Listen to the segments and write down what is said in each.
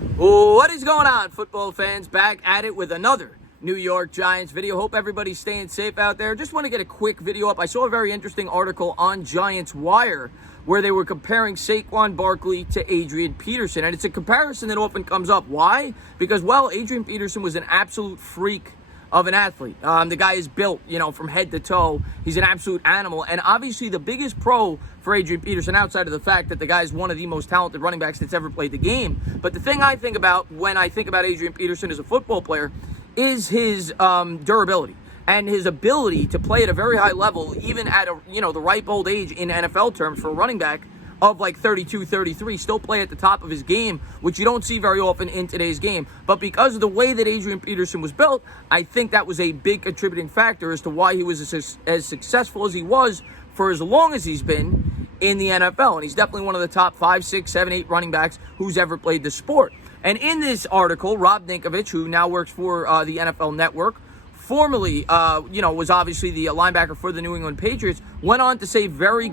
What is going on, football fans? Back at it with another New York Giants video. Hope everybody's staying safe out there. Just want to get a quick video up. I saw a very interesting article on Giants Wire where they were comparing Saquon Barkley to Adrian Peterson. And it's a comparison that often comes up. Why? Because, well, Adrian Peterson was an absolute freak of an athlete. The guy is built, from head to toe. He's an absolute animal. And obviously the biggest pro for Adrian Peterson, outside of the fact that the guy is one of the most talented running backs that's ever played the game. But the thing I think about when I think about Adrian Peterson as a football player is his durability and his ability to play at a very high level, even at the ripe old age in NFL terms for a running back of like 32, 33, still play at the top of his game, which you don't see very often in today's game. But because of the way that Adrian Peterson was built, I think that was a big contributing factor as to why he was as successful as he was for as long as he's been in the NFL. And he's definitely one of the top 5, 6, 7, 8 running backs who's ever played the sport. And in this article, Riddick Ninkovich, who now works for the NFL Network, formerly, was obviously the linebacker for the New England Patriots, went on to say very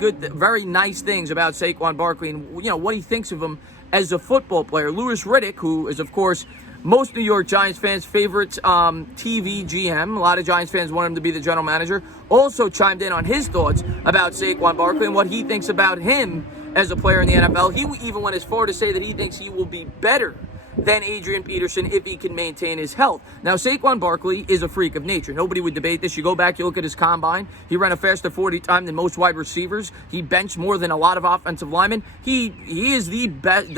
nice things about Saquon Barkley and, what he thinks of him as a football player. Riddick, who is, of course, most New York Giants fans' favorite TV GM, a lot of Giants fans want him to be the general manager, also chimed in on his thoughts about Saquon Barkley and what he thinks about him as a player in the NFL. He even went as far to say that he thinks he will be better than Adrian Peterson if he can maintain his health. Now, Saquon Barkley is a freak of nature. Nobody would debate this. You go back, you look at his combine. He ran a faster 40 time than most wide receivers. He benched more than a lot of offensive linemen. He is the best.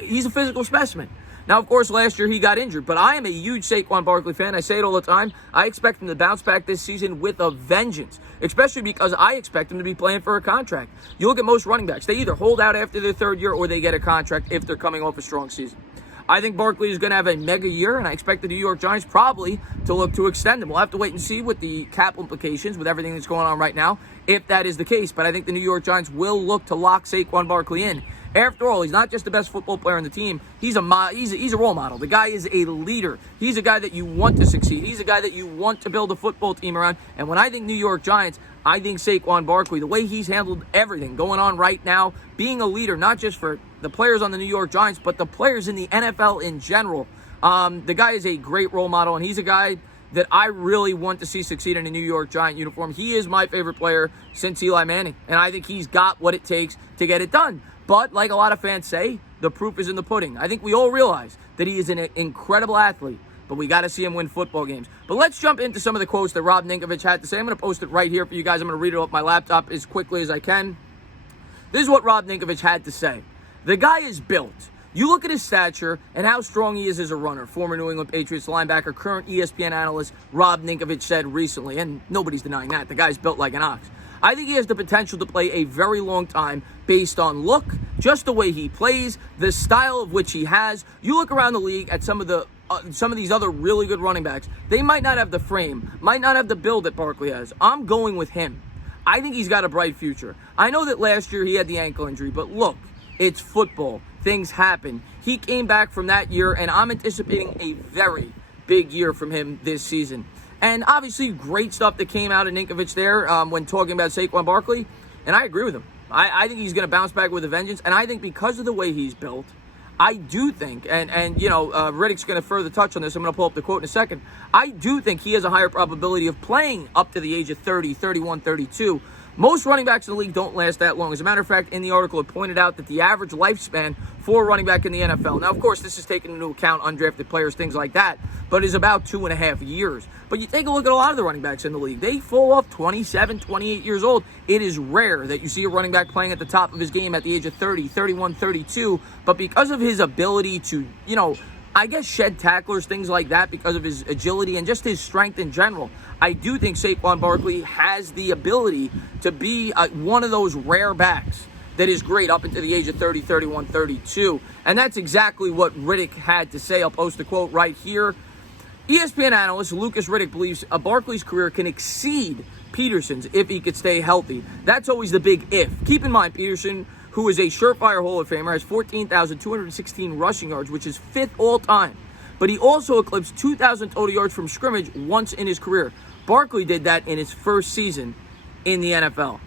He's a physical specimen. Now, of course, last year he got injured, but I am a huge Saquon Barkley fan. I say it all the time. I expect him to bounce back this season with a vengeance, especially because I expect him to be playing for a contract. You look at most running backs. They either hold out after their third year or they get a contract if they're coming off a strong season. I think Barkley is going to have a mega year, and I expect the New York Giants probably to look to extend him. We'll have to wait and see with the cap implications, with everything that's going on right now, if that is the case. But I think the New York Giants will look to lock Saquon Barkley in. After all, he's not just the best football player on the team. He's a role model. The guy is a leader. He's a guy that you want to succeed. He's a guy that you want to build a football team around. And when I think New York Giants, I think Saquon Barkley, the way he's handled everything going on right now, being a leader, not just for the players on the New York Giants, but the players in the NFL in general. The guy is a great role model, and he's a guy that I really want to see succeed in a New York Giant uniform. He is my favorite player since Eli Manning, and I think he's got what it takes to get it done. But like a lot of fans say, the proof is in the pudding. I think we all realize that he is an incredible athlete, but we got to see him win football games. But let's jump into some of the quotes that Riddick Ninkovich had to say. I'm going to post it right here for you guys. I'm going to read it off my laptop as quickly as I can. This is what Riddick Ninkovich had to say. The guy is built. You look at his stature and how strong he is as a runner. Former New England Patriots linebacker, current ESPN analyst Riddick Ninkovich said recently, and nobody's denying that. The guy's built like an ox. I think he has the potential to play a very long time based on look, just the way he plays, the style of which he has. You look around the league at some of these other really good running backs. They might not have the frame, might not have the build that Barkley has. I'm going with him. I think he's got a bright future. I know that last year he had the ankle injury, but look, it's football. Things happen. He came back from that year, and I'm anticipating a very big year from him this season. And obviously, great stuff that came out of Ninkovich there when talking about Saquon Barkley. And I agree with him. I think he's going to bounce back with a vengeance. And I think because of the way he's built, I do think, and Riddick's going to further touch on this. I'm going to pull up the quote in a second. I do think he has a higher probability of playing up to the age of 30, 31, 32. Most running backs in the league don't last that long. As a matter of fact, in the article, it pointed out that the average lifespan for a running back in the NFL, now, of course, this is taking into account undrafted players, things like that, but is about 2.5 years. But you take a look at a lot of the running backs in the league. They fall off 27, 28 years old. It is rare that you see a running back playing at the top of his game at the age of 30, 31, 32. But because of his ability to, shed tacklers, things like that, because of his agility and just his strength in general, I do think Saquon Barkley has the ability to be one of those rare backs that is great up into the age of 30, 31, 32. And that's exactly what Riddick had to say. I'll post the quote right here. ESPN analyst Lucas Riddick believes Barkley's career can exceed Peterson's if he could stay healthy. That's always the big if. Keep in mind, Peterson, who is a surefire Hall of Famer, has 14,216 rushing yards, which is 5th all-time. But he also eclipsed 2,000 total yards from scrimmage once in his career. Barkley did that in his first season in the NFL.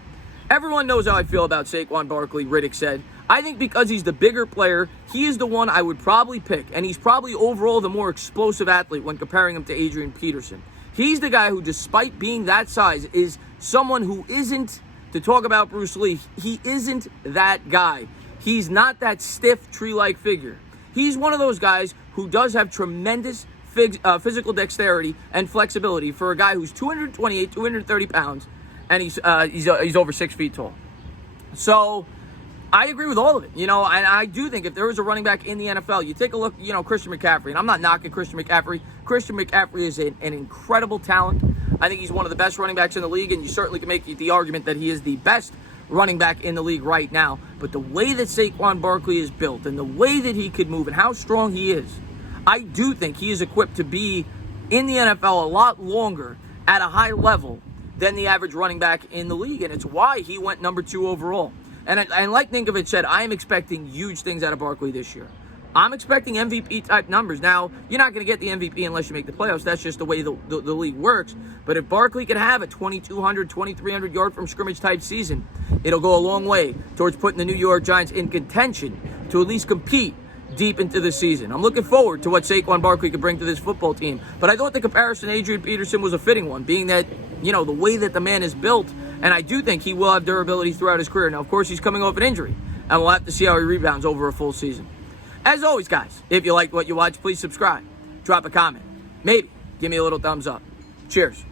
Everyone knows how I feel about Saquon Barkley, Riddick said. I think because he's the bigger player, he is the one I would probably pick, and he's probably overall the more explosive athlete when comparing him to Adrian Peterson. He's the guy who, despite being that size, is someone who isn't, to talk about Bruce Lee, he isn't that guy. He's not that stiff, tree-like figure. He's one of those guys who does have tremendous physical dexterity and flexibility for a guy who's 228, 230 pounds, and he's over 6 feet tall. So I agree with all of it, and I do think if there is a running back in the NFL, you take a look, Christian McCaffrey, and I'm not knocking Christian McCaffrey. Christian McCaffrey is an incredible talent. I think he's one of the best running backs in the league, and you certainly can make the argument that he is the best running back in the league right now. But the way that Saquon Barkley is built and the way that he could move and how strong he is, I do think he is equipped to be in the NFL a lot longer at a high level than the average running back in the league, and it's why he went number 2 overall. And like Ninkovich said, I am expecting huge things out of Barkley this year. I'm expecting MVP-type numbers. Now, you're not going to get the MVP unless you make the playoffs. That's just the way the league works. But if Barkley can have a 2,200, 2,300 yard from scrimmage type season, it'll go a long way towards putting the New York Giants in contention to at least compete deep into the season. I'm looking forward to what Saquon Barkley could bring to this football team. But I thought the comparison to Adrian Peterson was a fitting one, being that, the way that the man is built, and I do think he will have durability throughout his career. Now, of course, he's coming off an injury, and we'll have to see how he rebounds over a full season. As always, guys, if you liked what you watched, please subscribe, drop a comment, maybe give me a little thumbs up. Cheers.